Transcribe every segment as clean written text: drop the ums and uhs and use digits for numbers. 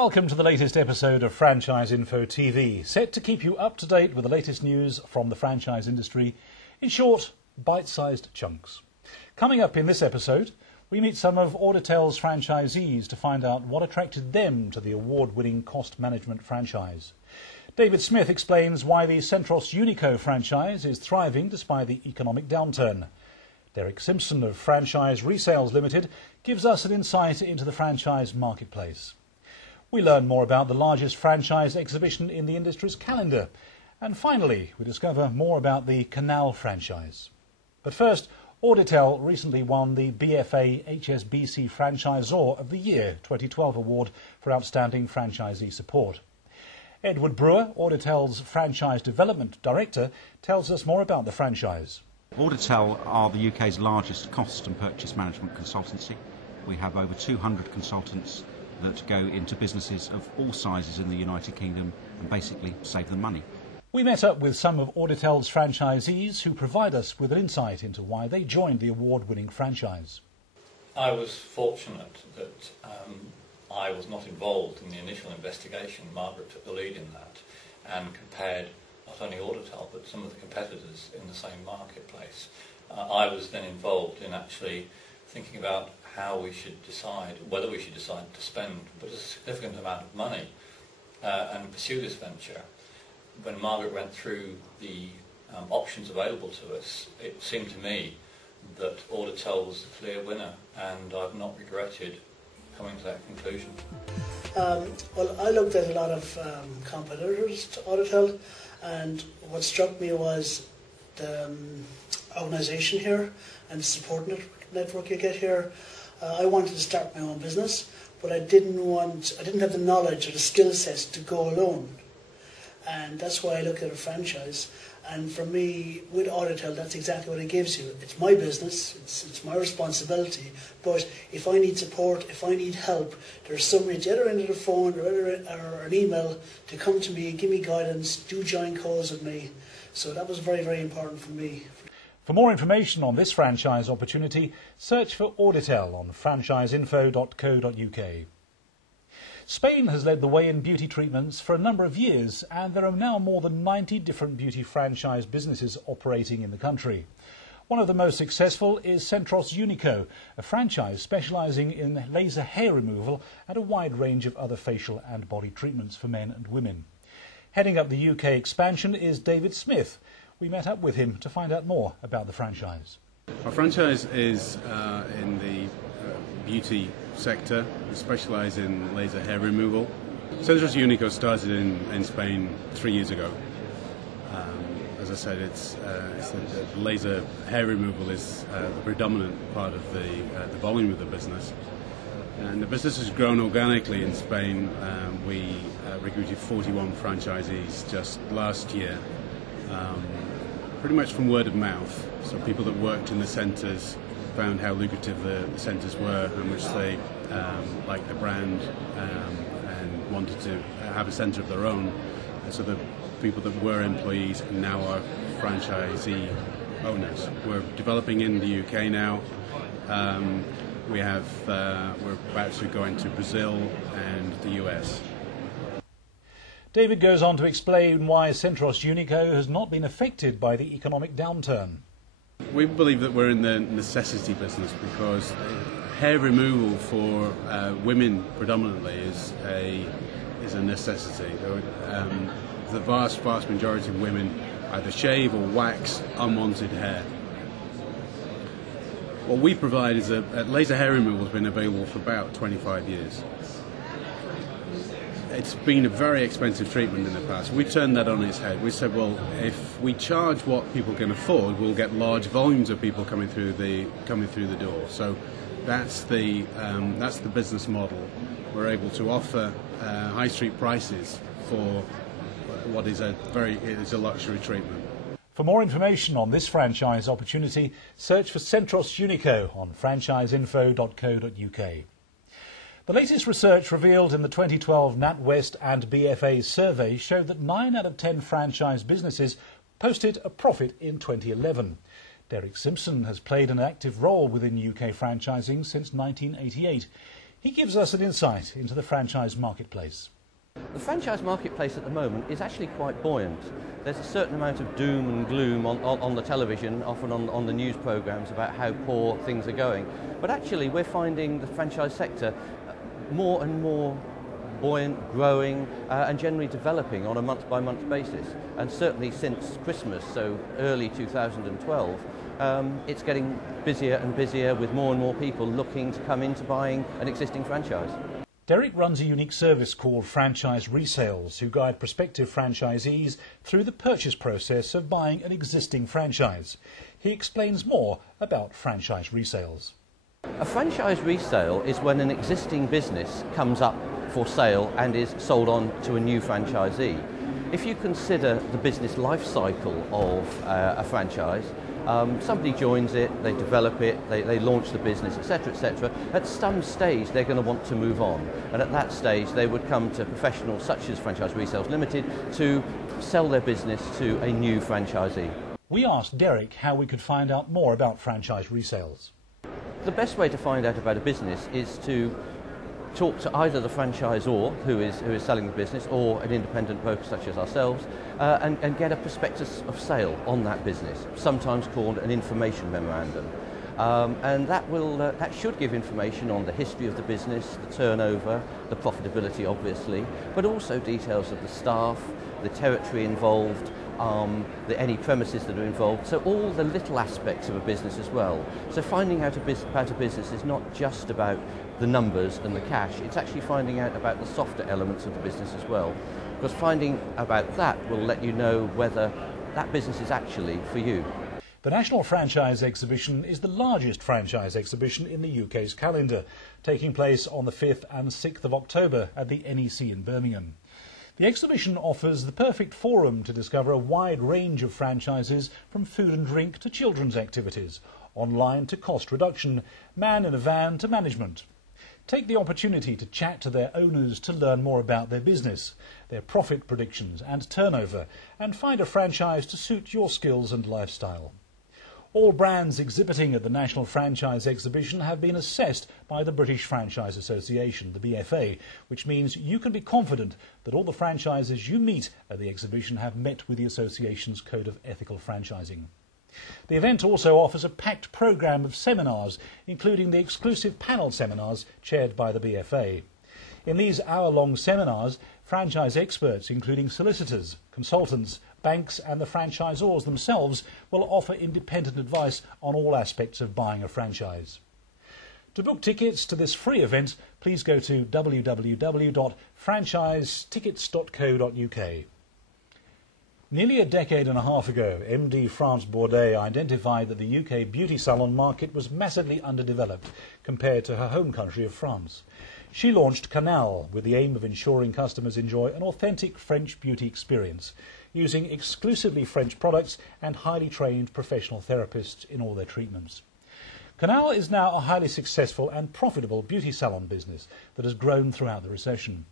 Welcome to the latest episode of Franchise Info TV, set to keep you up to date with the latest news from the franchise industry, in short, bite-sized chunks. Coming up in this episode, we meet some of Auditel's franchisees to find out what attracted them to the award-winning cost management franchise. David Smith explains why the Centros Unico franchise is thriving despite the economic downturn. Derrick Simpson of Franchise Resales Limited gives us an insight into the franchise marketplace. We learn more about the largest franchise exhibition in the industry's calendar. And finally, we discover more about the Canal franchise. But first, Auditel recently won the BFA HSBC Franchisor of the Year 2012 award for outstanding franchisee support. Edward Brewer, Auditel's Franchise Development Director, tells us more about the franchise. Auditel are the UK's largest cost and purchase management consultancy. We have over 200 consultants that go into businesses of all sizes in the United Kingdom and basically save them money. We met up with some of Auditel's franchisees who provide us with an insight into why they joined the award-winning franchise. I was fortunate that I was not involved in the initial investigation. Margaret took the lead in that and compared not only Auditel but some of the competitors in the same marketplace. I was then involved in actually thinking about how we should decide, whether we should decide to spend but a significant amount of money and pursue this venture. When Margaret went through the options available to us, it seemed to me that Auditel was the clear winner, and I've not regretted coming to that conclusion. Well, I looked at a lot of competitors to Auditel, and what struck me was the organisation here and the support network you get here. I wanted to start my own business, but I didn't have the knowledge or the skill sets to go alone. And that's why I looked at a franchise. And for me, with Auditel, that's exactly what it gives you. It's my business, it's my responsibility, but if I need support, if I need help, there's somebody at the other end of the phone or an email to come to me, give me guidance, do join calls with me. So that was very, very important for me. For more information on this franchise opportunity, search for Auditel on franchiseinfo.co.uk. Spain has led the way in beauty treatments for a number of years, and there are now more than 90 different beauty franchise businesses operating in the country. One of the most successful is Centros Unico, a franchise specialising in laser hair removal and a wide range of other facial and body treatments for men and women. Heading up the UK expansion is David Smith. We met up with him to find out more about the franchise. Our franchise is in the beauty sector. We specialise in laser hair removal. Centros Unico started in Spain 3 years ago. As I said, it's the laser hair removal is the predominant part of the volume of the business. And the business has grown organically in Spain. We recruited 41 franchisees just last year. Pretty much from word of mouth. So people that worked in the centres found how lucrative the centres were, how much they liked the brand and wanted to have a centre of their own. And so the people that were employees now are franchisee owners. We're developing in the UK now. We're about to go into Brazil and the US. David goes on to explain why Centros Unico has not been affected by the economic downturn. We believe that we're in the necessity business because hair removal for women predominantly is a necessity. The vast majority of women either shave or wax unwanted hair. What we provide is laser hair removal has been available for about 25 years. It's been a very expensive treatment in the past. We turned that on its head. We said, well, if we charge what people can afford, we'll get large volumes of people coming through the door. So that's the business model. We're able to offer high street prices for what is a luxury treatment. For more information on this franchise opportunity, search for Centros Unico on franchiseinfo.co.uk. The latest research revealed in the 2012 NatWest and BFA survey showed that 9 out of 10 franchise businesses posted a profit in 2011. Derrick Simpson has played an active role within UK franchising since 1988. He gives us an insight into the franchise marketplace. The franchise marketplace at the moment is actually quite buoyant. There's a certain amount of doom and gloom on the television, often on the news programmes, about how poor things are going. But actually we're finding the franchise sector more and more buoyant, growing and generally developing on a month-by-month basis. And certainly since Christmas, so early 2012, it's getting busier and busier with more and more people looking to come into buying an existing franchise. Derrick runs a unique service called Franchise Resales, who guide prospective franchisees through the purchase process of buying an existing franchise. He explains more about franchise resales. A franchise resale is when an existing business comes up for sale and is sold on to a new franchisee. If you consider the business life cycle of a franchise, somebody joins it, they develop it, they launch the business, etc., etc. At some stage they're going to want to move on, and at that stage they would come to professionals such as Franchise Resales Limited to sell their business to a new franchisee. We asked Derrick how we could find out more about franchise resales. The best way to find out about a business is to talk to either the franchisor who is selling the business or an independent broker such as ourselves and get a prospectus of sale on that business, sometimes called an information memorandum. And that should give information on the history of the business, the turnover, the profitability obviously, but also details of the staff, the territory involved, any premises that are involved, so all the little aspects of a business as well. So finding out about a business is not just about the numbers and the cash, it's actually finding out about the softer elements of the business as well. Because finding about that will let you know whether that business is actually for you. The National Franchise Exhibition is the largest franchise exhibition in the UK's calendar, taking place on the 5th and 6th of October at the NEC in Birmingham. The exhibition offers the perfect forum to discover a wide range of franchises, from food and drink to children's activities, online to cost reduction, man in a van to management. Take the opportunity to chat to their owners to learn more about their business, their profit predictions and turnover, and find a franchise to suit your skills and lifestyle. All brands exhibiting at the National Franchise Exhibition have been assessed by the British Franchise Association, the BFA, which means you can be confident that all the franchises you meet at the exhibition have met with the association's Code of Ethical Franchising. The event also offers a packed programme of seminars, including the exclusive panel seminars chaired by the BFA. In these hour-long seminars, franchise experts, including solicitors, consultants, banks and the franchisors themselves, will offer independent advice on all aspects of buying a franchise. To book tickets to this free event, please go to www.franchisetickets.co.uk. Nearly a decade and a half ago, MD France Bourdet identified that the UK beauty salon market was massively underdeveloped compared to her home country of France. She launched Canal with the aim of ensuring customers enjoy an authentic French beauty experience, using exclusively French products and highly trained professional therapists in all their treatments. Canal is now a highly successful and profitable beauty salon business that has grown throughout the recession.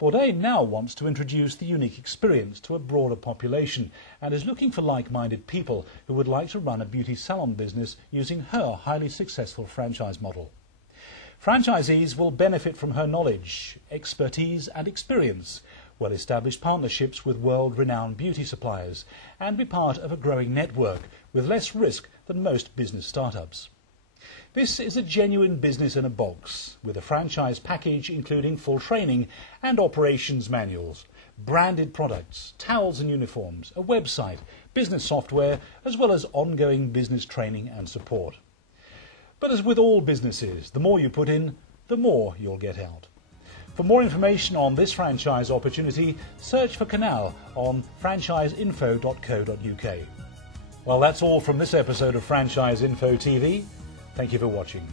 Bourdet now wants to introduce the unique experience to a broader population and is looking for like-minded people who would like to run a beauty salon business using her highly successful franchise model. Franchisees will benefit from her knowledge, expertise and experience, well-established partnerships with world-renowned beauty suppliers, and be part of a growing network with less risk than most business startups. This is a genuine business in a box, with a franchise package including full training and operations manuals, branded products, towels and uniforms, a website, business software, as well as ongoing business training and support. But as with all businesses, the more you put in, the more you'll get out. For more information on this franchise opportunity, search for Canal on franchiseinfo.co.uk. Well, that's all from this episode of Franchise Info TV. Thank you for watching.